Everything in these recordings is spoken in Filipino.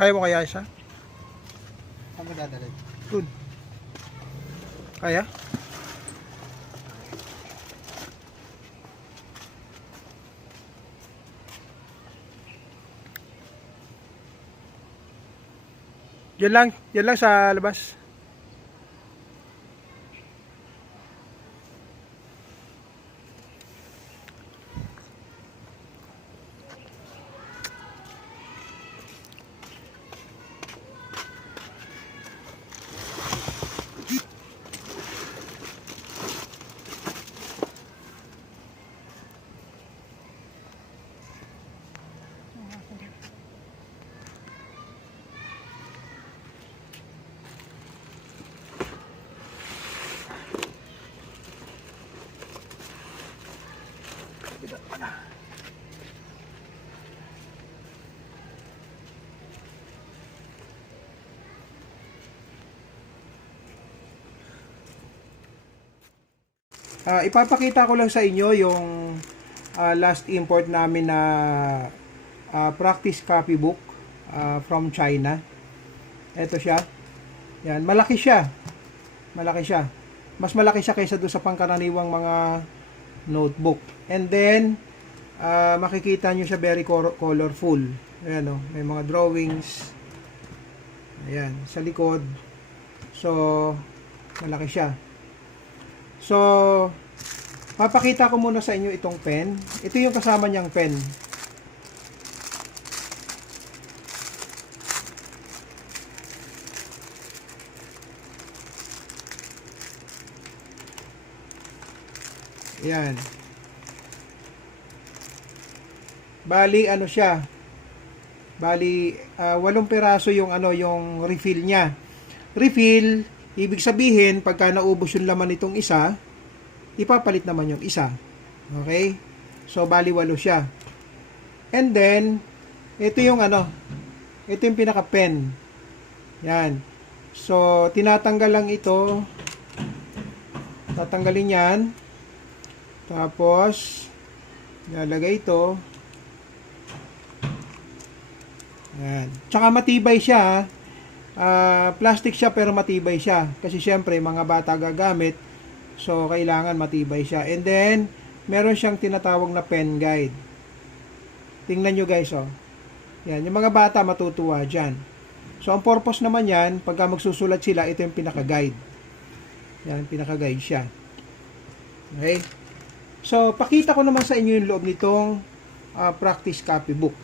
Kaya mo kaya isa? Saan mo dadalhin? Dun. Kaya? Yan lang sa labas. Ipapakita ko lang sa inyo yung last import namin na practice copybook from China. Ito siya. Yan, malaki siya. Malaki siya. Mas malaki siya kaysa doon sa pangkaraniwang mga notebook. And then makikita nyo siya very colorful. Ayan, oh, may mga drawings. Ayan, sa likod. So, malaki siya. So, papakita ko muna sa inyo itong pen. Ito yung kasama niyang pen. Ayan. Bali, ano siya? Bali, 8 piraso yung yung refill niya. Refill, ibig sabihin, pagka naubos yung laman nitong isa, ipapalit naman yung isa. Okay? So, bali 8 siya. And then, ito yung ito yung pinaka-pen. Yan. So, tinatanggal lang ito. Tatanggalin yan. Tapos, lalagay ito. Yan. Tsaka matibay siya. Plastic siya pero matibay siya. Kasi syempre, mga bata gagamit. So, kailangan matibay siya. And then, meron siyang tinatawag na pen guide. Tingnan nyo guys, oh. Yan. Yung mga bata matutuwa dyan. So, ang purpose naman yan, pagka magsusulat sila, ito yung pinaka-guide. Yan, pinaka-guide siya. Okay? So, pakita ko naman sa inyo yung loob nitong practice copybook.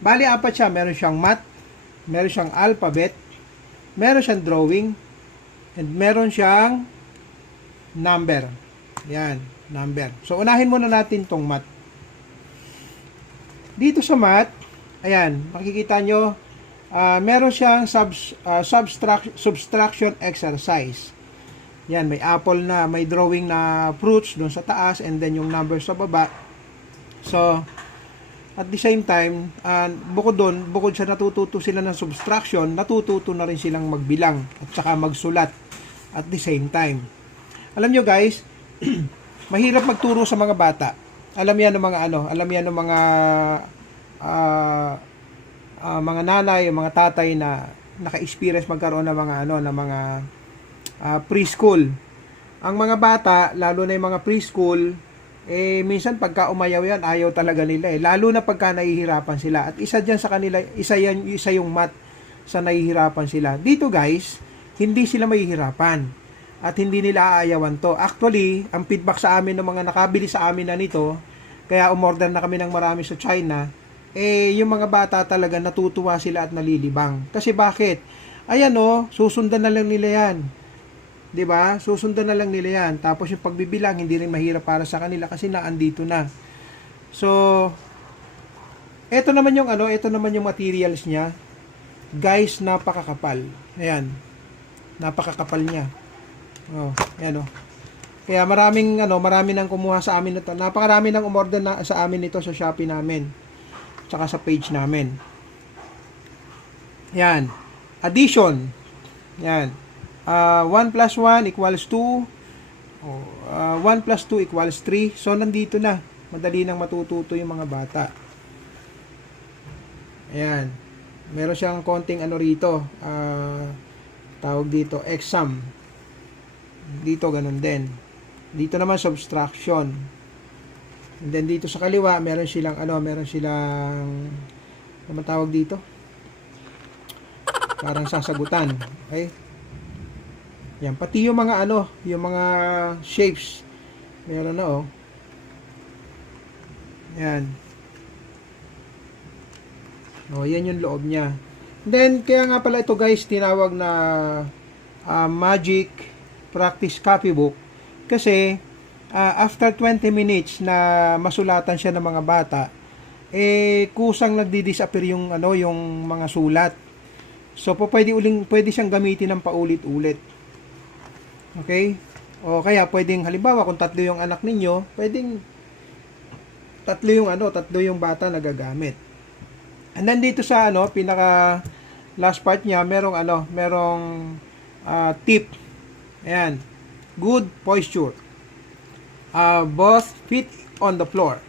Bali, 4 siya. Meron siyang math, meron siyang alphabet, meron siyang drawing, and meron siyang number. Yan, number. So, unahin muna natin tong math. Dito sa math, ayan, makikita nyo, meron siyang subtraction exercise. Yan, may apple na, may drawing na fruits doon sa taas, and then yung numbers sa baba. So, at the same time, bukod sa natututo sila ng subtraction, natututo na rin silang magbilang at saka magsulat at the same time. Alam nyo guys, mahirap magturo sa mga bata. Alam yan ng mga alam yan ng mga nanay, mga tatay na naka-experience magkaroon ng mga ng mga preschool. Ang mga bata, lalo na yung mga preschool, minsan pagka umayaw yan, ayaw talaga nila lalo na pagka nahihirapan sila. At isa dyan sa kanila, isa yung math sa nahihirapan sila. Dito guys, hindi sila mahihirapan at hindi nila aayawan to. Actually, ang feedback sa amin ng mga nakabili sa amin na nito, kaya umorder na kami ng marami sa China, yung mga bata talaga natutuwa sila at nalilibang. Kasi bakit? Ayan susundan na lang nila yan. 'Di ba? Susundan na lang nila 'yan. Tapos yung pagbibilang hindi rin mahirap para sa kanila kasi naandito na. So, ito naman yung materials niya. Guys, napakakapal. Ayan. Napakakapal niya. Oh, ayan Kaya marami nang kumuha sa amin nito. Napakarami nang umorder na sa amin nito sa Shopee namin. Tsaka sa page namin. Ayan. Addition. Ayan. 1 plus 1 equals 2. 1 plus 2 equals 3. So, nandito na. Madali nang matututo yung mga bata. Ayan. Meron siyang konting ano rito, tawag dito, exam. Dito, ganun din. Dito naman, subtraction. And then, dito sa kaliwa, meron silang, ano tawag dito? Parang sasagutan. Okay? Yan, pati yung mga yung mga shapes. Meron na, oh. Yan. Oh, yan yung loob niya. Then, kaya nga pala ito guys, tinawag na Magic Practice Copybook. Kasi, after 20 minutes na masulatan siya ng mga bata, kusang nagdi-disappear yung, yung mga sulat. So, pwede siyang gamitin ng paulit-ulit. Okay? O kaya, pwedeng, halimbawa, kung tatlo yung anak ninyo, pwedeng tatlo yung bata na gagamit. And then dito sa pinaka last part niya, merong tip. Ayan. Good posture. Both feet on the floor.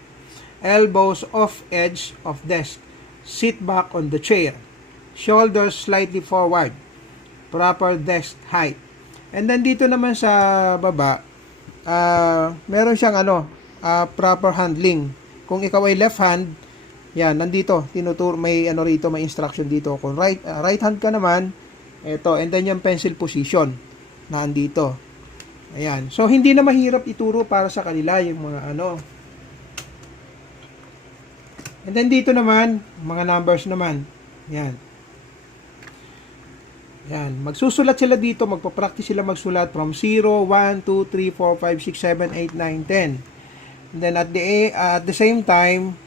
Elbows off edge of desk. Sit back on the chair. Shoulders slightly forward. Proper desk height. And then dito naman sa baba, meron siyang proper handling. Kung ikaw ay left hand, yan, nandito, may rito, may instruction dito. Kung right hand ka naman, eto, and then yung pencil position, na andito. Ayan. So, hindi na mahirap ituro para sa kanila yung mga And then dito naman, mga numbers naman. Yan. Yan. Magsusulat sila dito, magpa-practice sila magsulat from 0, 1, 2, 3, 4, 5, 6, 7, 8, 9, 10. And then at the same time,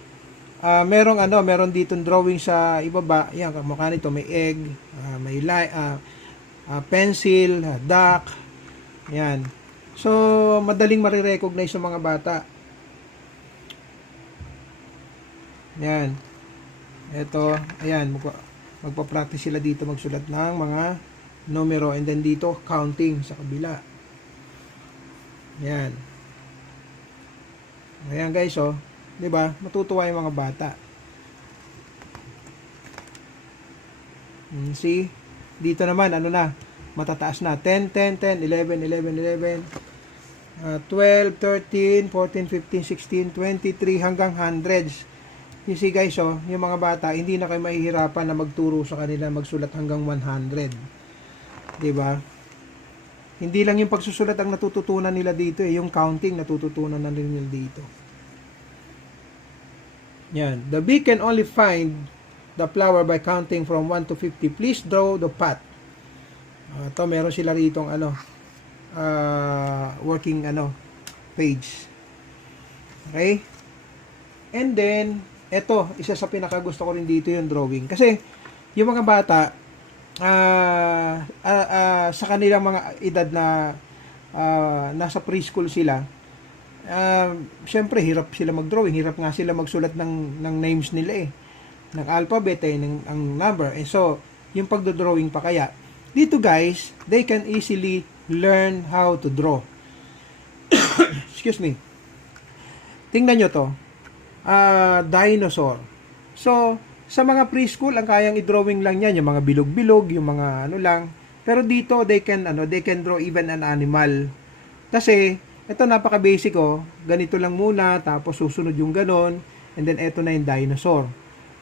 meron ditong drawing sa ibaba. Yan, kamukha nito, may egg, may pencil, duck. Yan. So, madaling marirecognize ng mga bata. Yan. Ito, ayan, magpa-practice sila dito magsulat ng mga numero, and then dito, counting sa kabila. Yan. Ayan guys, oh. 'Di ba? Matutuwa yung mga bata. See? Dito naman matataas na 10, 10, 10, 11, 11, 11, 12, 13, 14, 15, 16, 23 hanggang hundreds. You see guys, yung mga bata, hindi na kayo mahihirapan na magturo sa kanila magsulat hanggang 100. 'Di ba? Hindi lang yung pagsusulat ang natututunan nila dito, yung counting natututunan na nila dito. Yan. The bee can only find the flower by counting from 1 to 50. Please draw the path. Ito, meron sila ritong working page. Okay? And then, ito, isa sa pinakagusto ko rin dito yung drawing. Kasi, yung mga bata, sa kanilang mga edad na nasa preschool sila, syempre hirap sila mag-drawing, hirap nga sila magsulat ng names nila ng alphabet ng number. And so, yung pagdo-drawing pa kaya, dito guys, they can easily learn how to draw. Excuse me. Tingnan nyo to. Dinosaur. So, sa mga preschool, ang kayang i-drawing lang yan, yung mga bilog-bilog, yung mga lang. Pero dito, they can draw even an animal. Kasi, ito napaka-basic ganito lang muna, tapos susunod yung ganon, and then ito na yung dinosaur.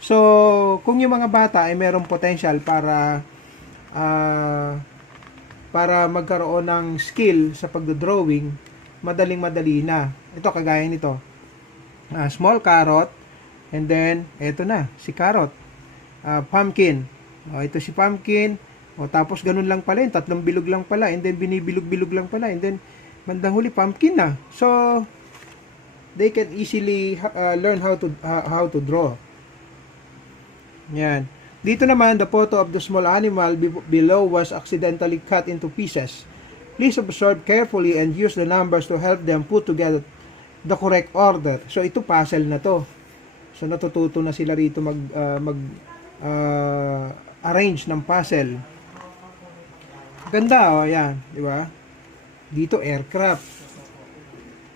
So, kung yung mga bata ay merong potential para magkaroon ng skill sa pagdodrawing, madaling-madali na. Ito, kagaya nito. Small carrot, and then, eto na, si carrot. Pumpkin. Ito si pumpkin. Tapos ganun lang pala, tatlong bilog lang pala, and then binibilog-bilog lang pala, and then bandang huli pumpkin na. So they can easily learn how to draw. Yan. Dito naman, the photo of the small animal below was accidentally cut into pieces. Please observe carefully and use the numbers to help them put together the correct order. So ito puzzle na to. So natututo na sila rito arrange ng puzzle. Ganda yan, di ba? Dito aircraft.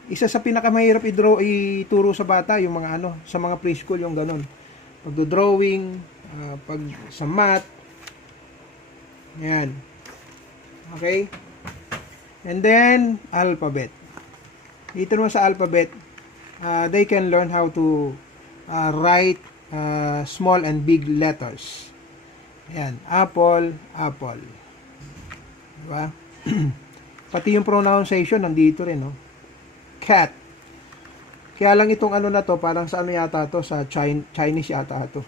Isa sa pinakamahirap ituro sa bata yung mga sa mga preschool yung ganun. Pagdo-drawing, pag sa math. Yan. Okay? And then, alphabet. Dito naman sa alphabet, they can learn how to write small and big letters. Yan. Apple, apple. Diba? Pati yung pronunciation nandito rin, no? Cat. Kaya lang itong ano na to, parang sa ano yata to, sa Chinese yata to.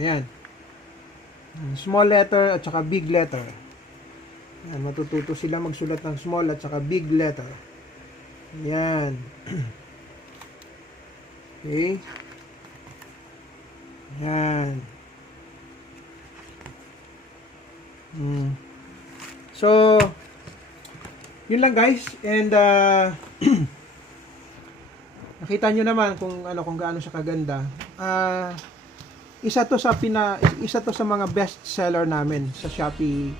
Ayan. Small letter at saka big letter. Ayan, matututo sila magsulat ng small at saka big letter. Ayan. Okay. Ayan. So, yun lang guys. And nakita nyo naman kung gaano siya kaganda. Isa to sa mga best seller namin sa Shopee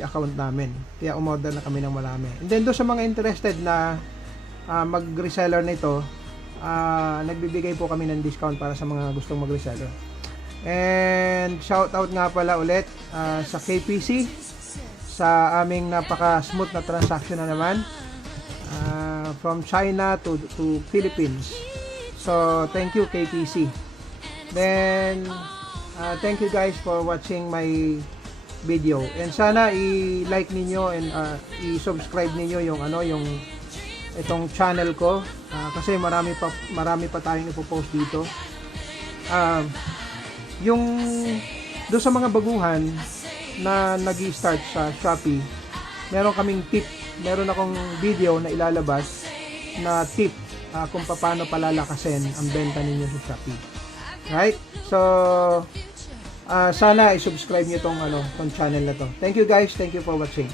account namin. Kaya umorder na kami ng marami. And then do sa mga interested na mag-reseller nito, nagbibigay po kami ng discount para sa mga gustong mag-reseller. And shout out nga pala ulit sa KPC sa aming napaka-smooth na transaction na naman from China to Philippines. So, thank you KPC. Then, thank you guys for watching my video. And sana i-like ninyo and i-subscribe ninyo yung itong channel ko kasi marami pa tayong ipo-post dito. Yung do sa mga baguhan na nag-i-start sa Shopee, meron kaming tip. Meron akong video na ilalabas na tip kung paano palalakasin ang benta ninyo sa Shopee. Right? So, sana i-subscribe nyo tong channel na to. Thank you guys. Thank you for watching.